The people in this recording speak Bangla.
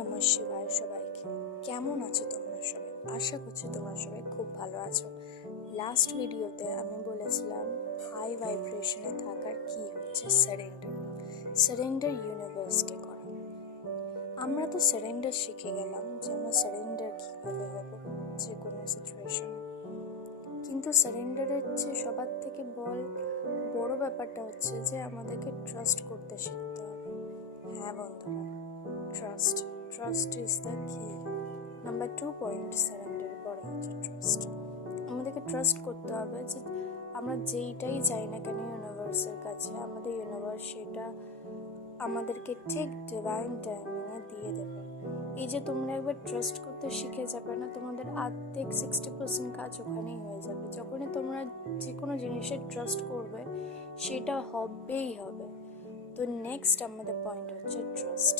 নমঃ শিবায় সবাইকে। কেমন আছো তোমরা সবাই? আশা করছি তোমরা সবাই খুব ভালো আছো। লাস্ট ভিডিওতে আমি বলেছিলাম হাই ভাইব্রেশনে থাকার কি হচ্ছে সারেন্ডার ইউনিভার্সকে করা। আমরা তো সারেন্ডার শিখে গেলাম যে আমরা সারেন্ডার কীভাবে হব যে কোনো সিচুয়েশন, কিন্তু সারেন্ডারের চেয়ে সবার থেকে বড় ব্যাপারটা হচ্ছে যে আমাদেরকে ট্রাস্ট করতে শিখতে হবে। হ্যাঁ বন্ধুরা, ট্রাস্ট ইজ দ্য কি। নাম্বার 2 পয়েন্ট সারেন্ডারের পরে হচ্ছে ট্রাস্ট। আমাদেরকে ট্রাস্ট করতে হবে যে আমরা যেইটাই চাই না কেন ইউনিভার্সের কাছে, আমাদের ইউনিভার্স সেটা আমাদেরকে ঠিক ডিভাইন টাইমিংয়ে দিয়ে দেবে। এই যে তোমরা একবার ট্রাস্ট করতে শিখে যাবে না, তোমাদের আর্ধেক 60% কাজ ওখানেই হয়ে যাবে। যখনই তোমরা যে কোনো জিনিসে ট্রাস্ট করবে সেটা হবেই হবে। তো নেক্সট আমাদের পয়েন্ট হচ্ছে ট্রাস্ট।